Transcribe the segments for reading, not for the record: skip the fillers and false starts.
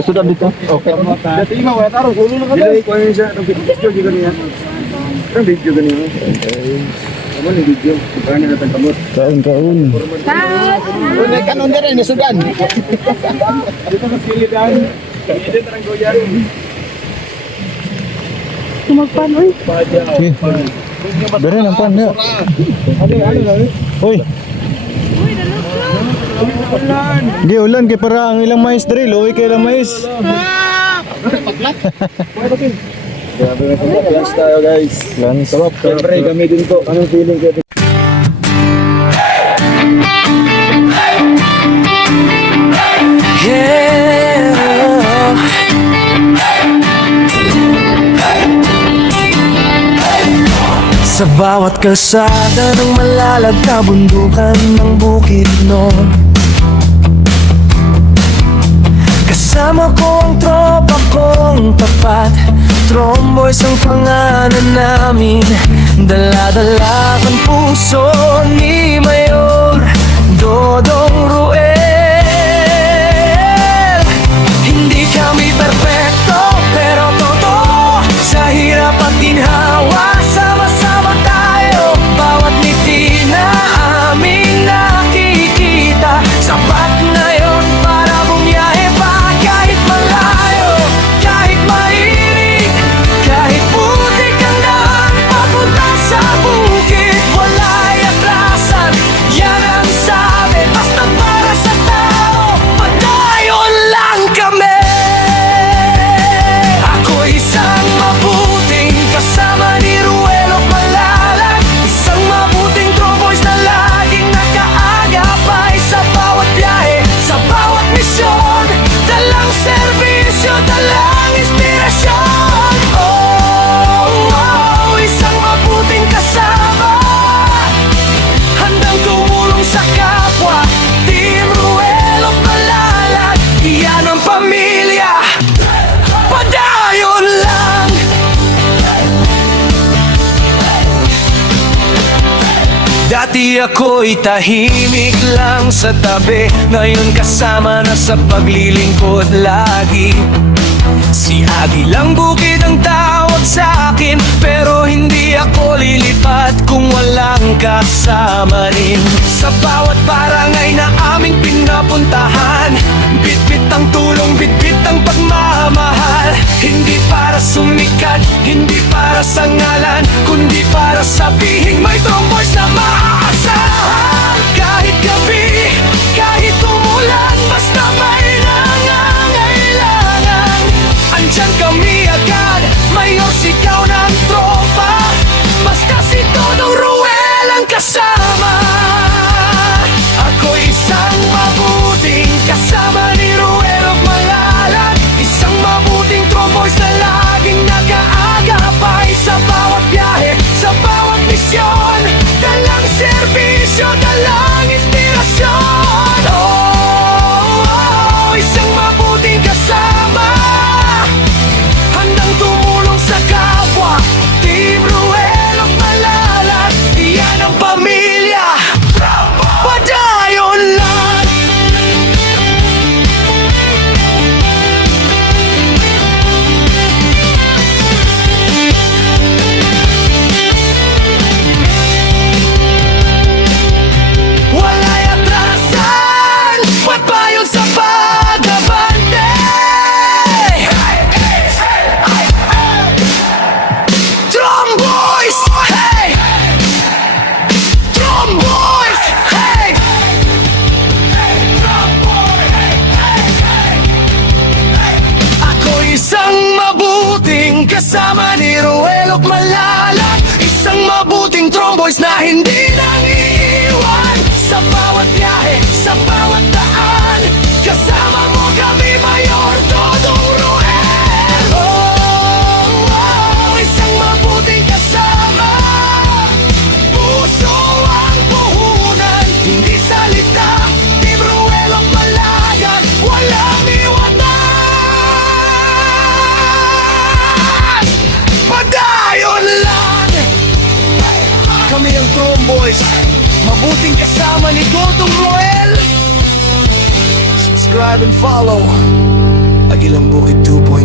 Sudah dito. Okay. Dati ima wala taro ulo na kada. Ko yun siya ng video juga niya. Ang video ganyan. Ano ni video? Paano na tangkamot? Kaon. Uy, kanon dere ni sudan. Dito mas kilidan. Kilidan tarang goyan. Tumagpan, uy. Dari ng pan ya. Ano? Uy. Gi ulan kay para ang ilang mais diri, luoy kay ilang mais. Grabe na po. Plans tayo guys. Lans. Siyempre kami din po. Anong feeling ko? Sa bawat kalsada ng malalag na bundukan ng bukid noon, kasama ko ang tropa kong tapat. Tromboys ang pangalan namin, dala-dala ang puso ni Mayor Dodong Ruel. Hindi kami perfecto pero totoo, sa hirap at ginhawa sama-sama tayo. Bawat ngiti na aming nakikita, sapat na yon para bumiyahe pa. Kahit malayo, kahit mainit, kahit putik ang daan papunta sa bukid, wala'y atrasan, yan ang sabi. Basta para sa tao, padayon lang kami. Ako isang mabuting kasama ni Ruelo Malalag, isang mabuting tromboys na laging nakaagapay sa bawat biyahe, sa bawat misyon. Dalang serbisyo, dalang inspirasyon. Isang mabuting kasama, handang tumulong sa kapwa. Team Ruelo Malalag, iyan ang pamilya. Padayon lang. Dati ako'y tahimik lang sa tabi, ngayon kasama na sa paglilingkod lagi. Si Agilang Bukid ang tawag sa akin, pero hindi ako lilipat kung walang kasama rin. Sa bawat barangay na aming pinapuntahan, bitbit ang tulong, bitbit ang pagmamahal. Hindi para sumikat, hindi para sa ngalan, kundi para sabihin may tromboys na maaasahan. Kahit gabi, kahit umulan, basta may nangangailangan, andyan kami agad. Mayor, sigaw ng tropa, basta si Dodong Ruel ang kasama. Ako isang mabuting kasama ni Ruel Malalag, isang mabuting tromboys na laging nag-aagapay sa bawat biyahe, sa bawat misyon. Dalang serbisyo, dalang inspirasyon. Isang mabuting kasama, handang tumulong sa kapwa. Team Ruel Malalag, iyan ang pamilya. Padayon lang. Wala'y atrasan, magpayon sa pag-abante. Tromboys, hey! Tromboys, hey! Ako isang mabuting kasama ni Ruel Malalag, isang mabuting tromboys na hindi nang iiwan. Sa bawat biyahe, sa bawat daan, kasama mo kami, Mayor Dodong Ruel. Isang mabuting kasama, puso ang puhunan, hindi salita. Team Ruel Malalag, walang iwanan. Padayon lang. Kami ang Tromboys, mabuting kasama ni Dodong Ruel. Subscribe. Subscribe and follow Agilang Bukid 2.0.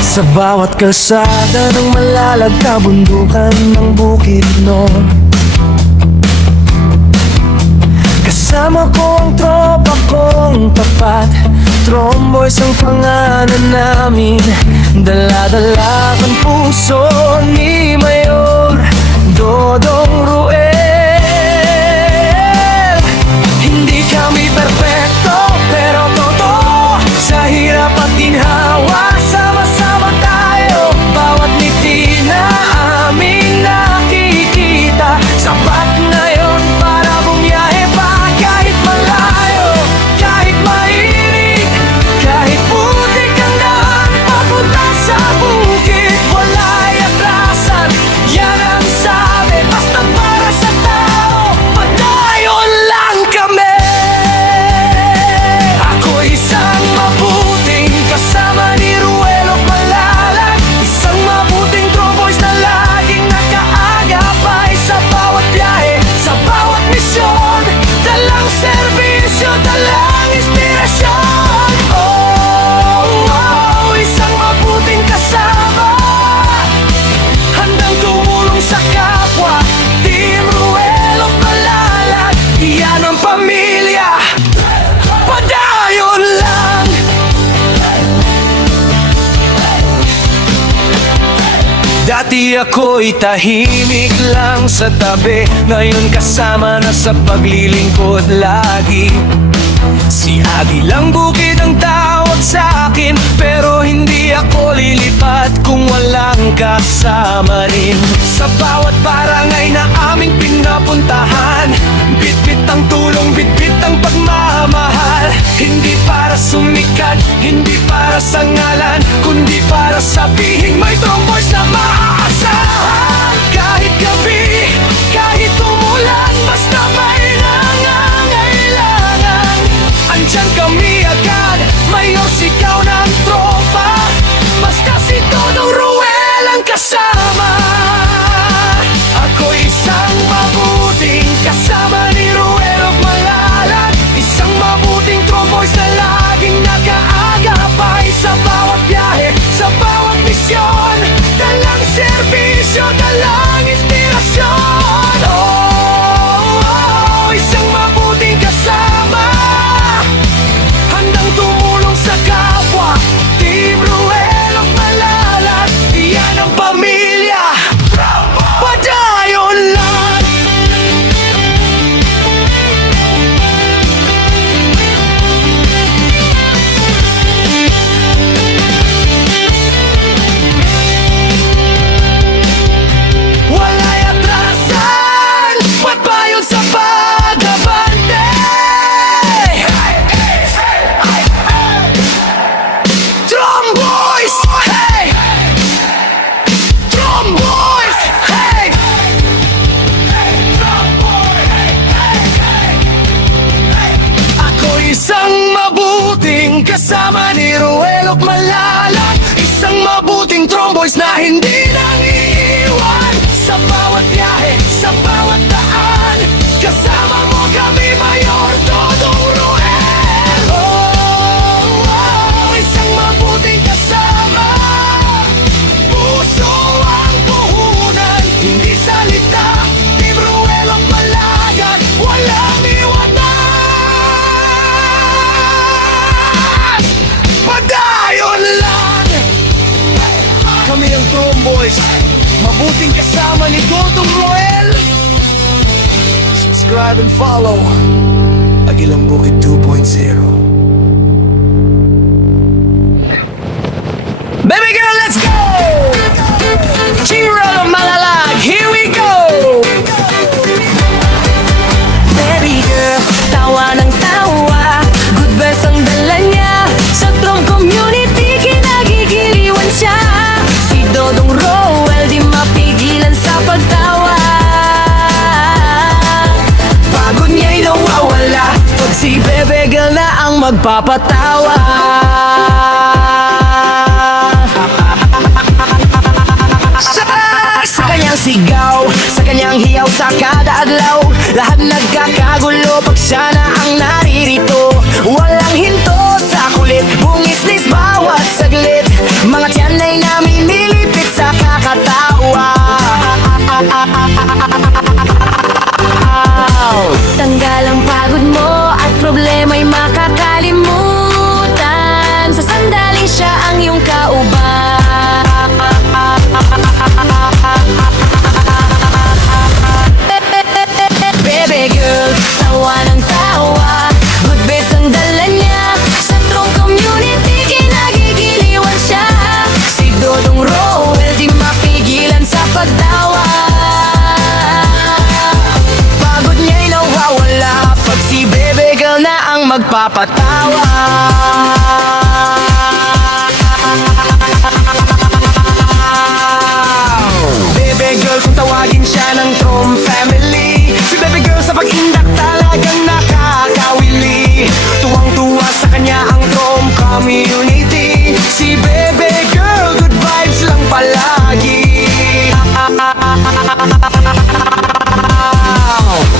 Sa bawat kalsada ng malalag kabundukan ng Bukidnon, kasama ko ang tropa kong tapat. Tromboys ang pangalan namin, dala-dala ang puso ni Mayor Dodong Ruel. Hindi kami perfecto pero totoo, sa hirap at ginhawa sama-sama tayo. Bawat ngiti na aming nakikita, sapat na yun para bumiyahe pa. Kahit malayo, kahit mainit, kahit putik ang daan papunta sa bukid, wala'y atrasan, yan ang sabi. Basta para sa tao, padayon lang kami. Ako isang mabuting kasama ni Ruel of Malalag, isang mabuting tromboys na laging nakaagapay sa bawat biyahe, sa bawat misyon. Dalang serbisyo, dalang inspirasyon. Oh, oh, isang mabuting kasama, handang tumulong sa kapwa. Team Ruel of Malalag, iyan ang pamilya, padayon lang. Dati ako'y tahimik lang sa tabi, ngayon kasama na sa paglilingkod lagi. Si Agilang Bukid ang tawag sa akin, pero hindi ako lilipat kung walang kasama rin. Sa bawat barangay na aming pinapuntahan, bitbit ang tulong, bitbit ang pagmamahal. Hindi para sumikat, hindi para sa ngalan, kundi para sabihin may tromboys na maaasahan. Kahit gabi, kahit umulan, basta may nangangailangan, andyan kami agad. Mayor, sigaw ng tropa, basta si Dodong Ruel ang kasama. Ako isang mabuting kasama ni Ruel of Malalag, isang mabuting tromboys na laging nakaagapay sa bawat biyahe, sa bawat misyon. Dalang serbisyo, dalang inspirasyon. Oh, oh, isang mabuting kasama, handang tumulong sa kapwa. Team Ruel of Malalag, iyan ang pamilya, padayon lang. Wala'y atrasan, pagpayon sa pag-abante. Tromboys, hey! Tromboys, hey! Ako isang mabuting kasama ni Ruel of Malalag, isang mabuting tromboys na hindi nangiiwan. Sa bawat biyahe, sa bawat daan, kasama mo kami, Mayor Dodong Ruel. Oh, oh, isang mabuting kasama, puso ang puhunan, hindi salita. Team Ruel of Malalag, walang iwanan, padayon lang. Kami ang Tromboys, mabuting kasama ni Dodong Ruel. Subscribe and follow Agilang Bukid 2.0. Baby girl, let's go! G-Roll of Malalag, here we go! Baby girl, tawa ng tawa, good vibes ang dala niya. Sa Trom community, kinagigiliwan siya. Si Dodong Ruel, di mapigilan sa pagtawa. Pagod niya'y nawawala pag si Bebe Girl na ang magpapatawa. Sa kanyang sigaw, sa kanyang hiyaw sa kada adlaw, lahat nagkakagulo pag siya na ang naririto. Walang hinto sa kulit, bungisnis bawat saglit, mga tiyan ay namimilipit sa kakatawa. Tanggal ang pagod mo at problema'y makakalimutan, sa sandaling siya ang iyong kauban. Baby girl, tawa ng tawa, good vibes ang dala niya, sa Trong community kinagigiliwan siya. Si Dodong Roel di mapigilan sa pagtawa, pagod niya'y nawawala pag si baby girl na ang magpapatawa. Baby girl, kung tawagin siya ng Trom family, si baby girl sa pag-indak talagang nakakawili. Tuwang-tuwa sa kanya ang Trom community, si baby girl good vibes lang palagi.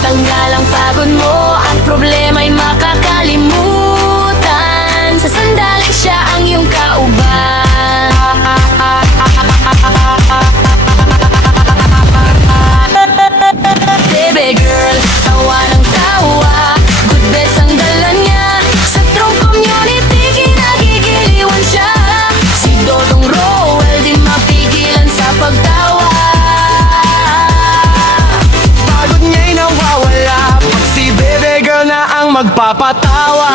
Tanggal ang pagod mo at problema'y makakalimutan, sa sandaling siya ang iyong kauban. Baby girl, tawa ng tawa, good vibes ang dala niya, sa Trong community kinagigiliwan siya. Si Dodong Roel di mapigilan sa pagtawa, pagod niya'y nawawala pag si baby girl na ang magpapatawa.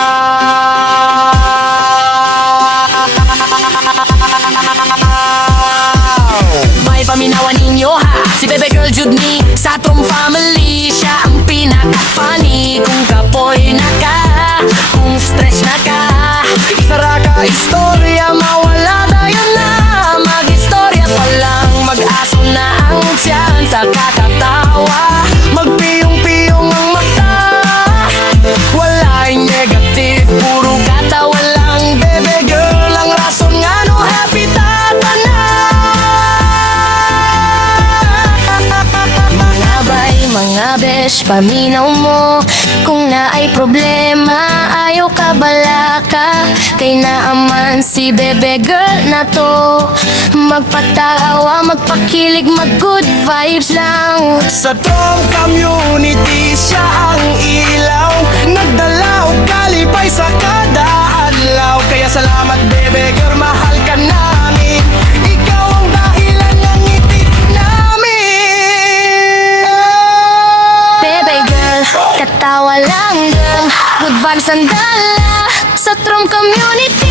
May paminawan ninyo ha, si baby girl Judni sa Trom family, siya ang pinaka-funny. Kung kapoy na ka, kung stress na ka, isara ka istorya, mawala tayo na. Mag-istorya pa lang, mag-aso na ang tiyan sa kakatawa, magpiyong-piyong ang mata, wala'y negative, puro katawa lang. Baby girl, ang rason nga no happy tatana. Mga bay, mga besh, paminaw mo, kung naay problema, ayaw ka balaka, kay naaman si baby girl na to. Magpatawa, magpakilig, mag-good vibes lang. Sa Trom community siya ang ilaw, nagdala o kalipay sa kada adlaw. Kaya salamat baby girl, mahal ka namin, ikaw ang dahilan ng ngiti namin. Baby girl, katawa lang girl, good vibes ang dala, sa Trom community